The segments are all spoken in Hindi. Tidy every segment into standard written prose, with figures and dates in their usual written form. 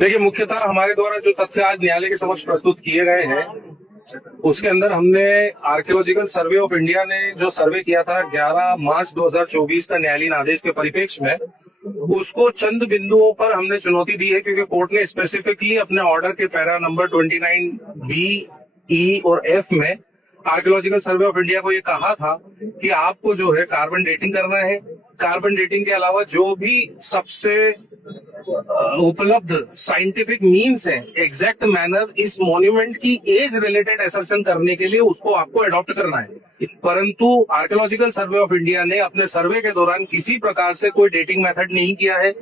देखिए, मुख्यतः हमारे द्वारा जो तथ्य आज न्यायालय के समक्ष प्रस्तुत किए गए हैं, उसके अंदर हमने आर्कियोलॉजिकल सर्वे ऑफ इंडिया ने जो सर्वे किया था 11 मार्च 2024 का न्यायालयीन आदेश के परिप्रेक्ष्य में, उसको चंद बिंदुओं पर हमने चुनौती दी है, क्योंकि कोर्ट ने स्पेसिफिकली अपने ऑर्डर के पैरा नंबर 29 बी, ई और एफ में आर्कियोलॉजिकल सर्वे ऑफ इंडिया को ये कहा था कि आपको जो है कार्बन डेटिंग करना है। कार्बन डेटिंग के अलावा जो भी सबसे उपलब्ध साइंटिफिक मीन्स है, एग्जैक्ट मैनर इस मॉन्यूमेंट की एज रिलेटेड असर्शन करने के लिए उसको आपको अडॉप्ट करना है। परंतु आर्कियोलॉजिकल सर्वे ऑफ इंडिया ने अपने सर्वे के दौरान किसी प्रकार से कोई डेटिंग मेथड नहीं किया है।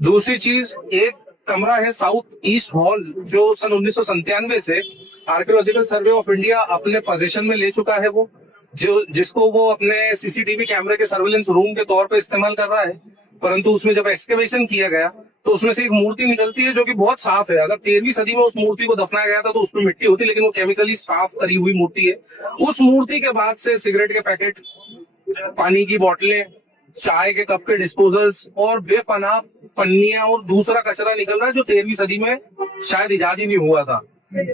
दूसरी चीज, एक कमरा है साउथ ईस्ट हॉल जो सन 1997 से आर्कियोलॉजिकल सर्वे ऑफ इंडिया अपने पोजीशन में ले चुका है, वो जिसको वो अपने सीसीटीवी कैमरे के सर्वेलेंस रूम के तौर पर इस्तेमाल कर रहा है। परंतु उसमें जब एक्सकेवेशन किया गया तो उसमें से एक मूर्ति निकलती है जो कि बहुत साफ है। अगर 13वीं सदी में उस मूर्ति को दफनाया गया था तो उसमें मिट्टी होती, लेकिन वो केमिकली साफ करी हुई मूर्ति है। उस मूर्ति के बाद से सिगरेट के पैकेट, पानी की बोतलें, चाय के कप के डिस्पोजल्स और बेपनाह पन्नियां और दूसरा कचरा निकल रहा है जो 13वीं सदी में शायद इजाद ही नहीं हुआ था।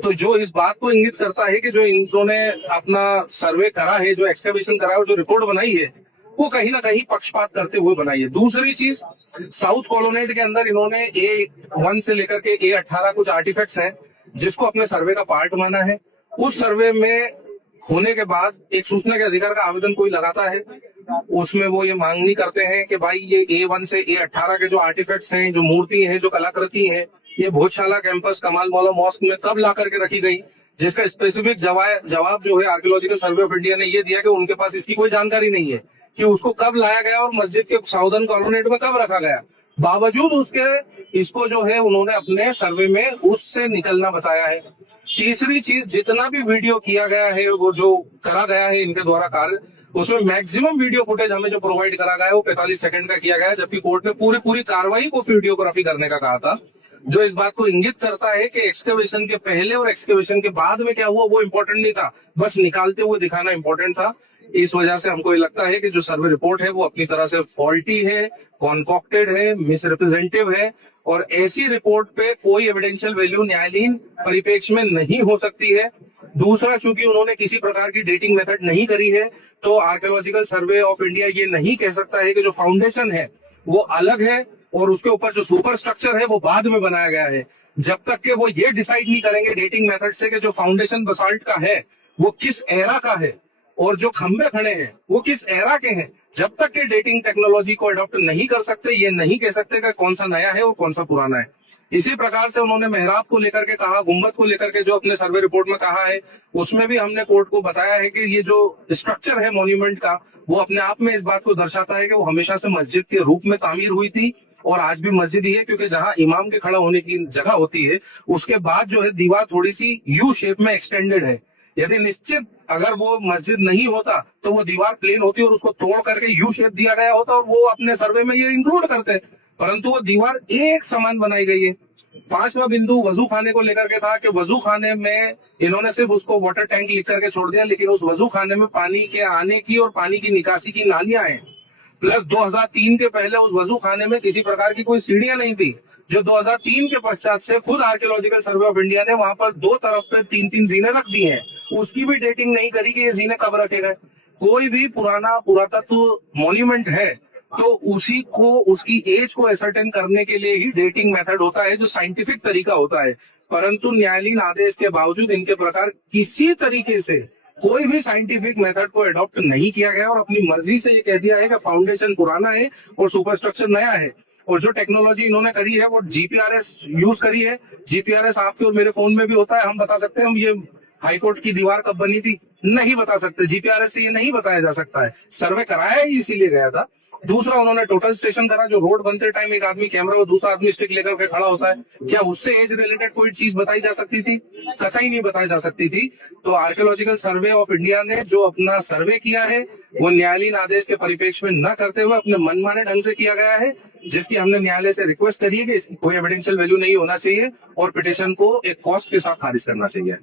तो जो इस बात को इंगित करता है कि जो इन्होंने अपना सर्वे करा है, जो एक्सकवेशन करा है, जो रिपोर्ट बनाई है, वो कहीं ना कहीं पक्षपात करते हुए बनाई है। दूसरी चीज, साउथ कोलोनेट के अंदर इन्होंने A1 से लेकर के A18 कुछ आर्टिफैक्ट्स हैं जिसको अपने सर्वे का पार्ट माना है। उस सर्वे में होने के बाद एक सूचना के अधिकार का आवेदन कोई लगाता है, उसमें वो ये मांगनी करते हैं कि भाई ये A1 से A18 के जो आर्टिफैक्ट्स हैं, जो मूर्ति हैं, जो कलाकृति हैं, ये भोजशाला कैंपस कमाल मौला मॉस्क में कब ला करके रखी गई। जिसका स्पेसिफिक जवाब जो है आर्कियोलॉजिकल सर्वे ऑफ इंडिया ने ये दिया कि उनके पास इसकी कोई जानकारी नहीं है कि उसको कब लाया गया और मस्जिद के साउदर्न कॉलोनेट में कब रखा गया। बावजूद उसके इसको जो है उन्होंने अपने सर्वे में उससे निकलना बताया है। तीसरी चीज, जितना भी वीडियो किया गया है, वो जो करा गया है इनके द्वारा कार्य, उसमें मैक्सिमम वीडियो फुटेज हमें जो प्रोवाइड करा गया है वो 45 सेकंड का किया गया है, जबकि कोर्ट ने पूरी कार्रवाई को वीडियोग्राफी करने का कहा था, जो इस बात को इंगित करता है कि एक्सकवेशन के पहले और एक्सकवेशन के बाद में क्या हुआ वो इम्पोर्टेंट नहीं था, बस निकालते हुए दिखाना इम्पोर्टेंट था। इस वजह से हमको ये लगता है कि जो सर्वे रिपोर्ट है वो अपनी तरह से फॉल्टी है, कॉन्कॉक्टेड है, मिसरिप्रेजेंटेटिव है, और ऐसी रिपोर्ट पे कोई एविडेंशियल वैल्यू न्यायालयीन परिप्रेक्ष्य में नहीं हो सकती है। दूसरा, चूंकि उन्होंने किसी प्रकार की डेटिंग मेथड नहीं करी है, तो आर्कियोलॉजिकल सर्वे ऑफ इंडिया ये नहीं कह सकता है कि जो फाउंडेशन है वो अलग है और उसके ऊपर जो सुपर स्ट्रक्चर है वो बाद में बनाया गया है। जब तक के वो ये डिसाइड नहीं करेंगे डेटिंग मेथड से कि जो फाउंडेशन बसाल्ट का है वो किस एरा का है और जो खंबे खड़े हैं वो किस एरा के हैं, जब तक के डेटिंग टेक्नोलॉजी को अडॉप्ट नहीं कर सकते, ये नहीं कह सकते कि कौन सा नया है और कौन सा पुराना है। इसी प्रकार से उन्होंने मेहराब को लेकर के कहा, गुम्बद को लेकर के जो अपने सर्वे रिपोर्ट में कहा है, उसमें भी हमने कोर्ट को बताया है कि ये जो स्ट्रक्चर है मॉन्यूमेंट का वो अपने आप में इस बात को दर्शाता है कि वो हमेशा से मस्जिद के रूप में तामीर हुई थी और आज भी मस्जिद ही है, क्योंकि जहां इमाम के खड़ा होने की जगह होती है उसके बाद जो है दीवार थोड़ी सी यू शेप में एक्सटेंडेड है। यदि निश्चित अगर वो मस्जिद नहीं होता तो वो दीवार प्लेन होती और उसको तोड़ करके यू शेप दिया गया होता और वो अपने सर्वे में ये इंक्लूड करते, परंतु वो दीवार एक समान बनाई गई है। पांचवा बिंदु वजू खाने को लेकर के था कि वजू खाने में इन्होंने सिर्फ उसको वाटर टैंक लिख करके छोड़ दिया, लेकिन उस वजू खाने में पानी के आने की और पानी की निकासी की नालियां हैं। प्लस 2003 के पहले उस वजू खाने में किसी प्रकार की कोई सीढ़ियां नहीं थी, जो 2003 के पश्चात से खुद आर्कियोलॉजिकल सर्वे ऑफ इंडिया ने वहां पर दो तरफ पे 3-3 जीने रख दी हैं, उसकी भी डेटिंग नहीं करी कि ये जीने कब रखे गए। कोई भी पुराना पुरातत्व मॉन्यूमेंट है तो उसी को उसकी एज को एसर्टेन करने के लिए ही डेटिंग मेथड होता है, जो साइंटिफिक तरीका होता है। परंतु न्यायालयीन आदेश के बावजूद इनके प्रकार किसी तरीके से कोई भी साइंटिफिक मेथड को अडॉप्ट नहीं किया गया और अपनी मर्जी से ये कह दिया है कि फाउंडेशन पुराना है और सुपर स्ट्रक्चर नया है। और जो टेक्नोलॉजी इन्होंने करी है वो जीपीआरएस यूज करी है। जीपीआरएस आपके और मेरे फोन में भी होता है, हम बता सकते हैं हम ये हाईकोर्ट की दीवार कब बनी थी, नहीं बता सकते, जीपीआरएस से ये नहीं बताया जा सकता है। सर्वे कराया ही इसीलिए गया था। दूसरा, उन्होंने टोटल स्टेशन करा, जो रोड बनते टाइम एक आदमी कैमरा और दूसरा आदमी स्टिक लेकर के खड़ा होता है, क्या उससे एज रिलेटेड कोई चीज बताई जा सकती थी? कतई नहीं बताई जा सकती थी। तो आर्कियोलॉजिकल सर्वे ऑफ इंडिया ने जो अपना सर्वे किया है वो न्यायालयीन आदेश के परिप्रेक्ष्य में न करते हुए अपने मनमाने ढंग से किया गया है, जिसकी हमने न्यायालय से रिक्वेस्ट करी है कि इसकी कोई एविडेंशियल वैल्यू नहीं होना चाहिए और पिटिशन को एक कॉस्ट के साथ खारिज करना चाहिए।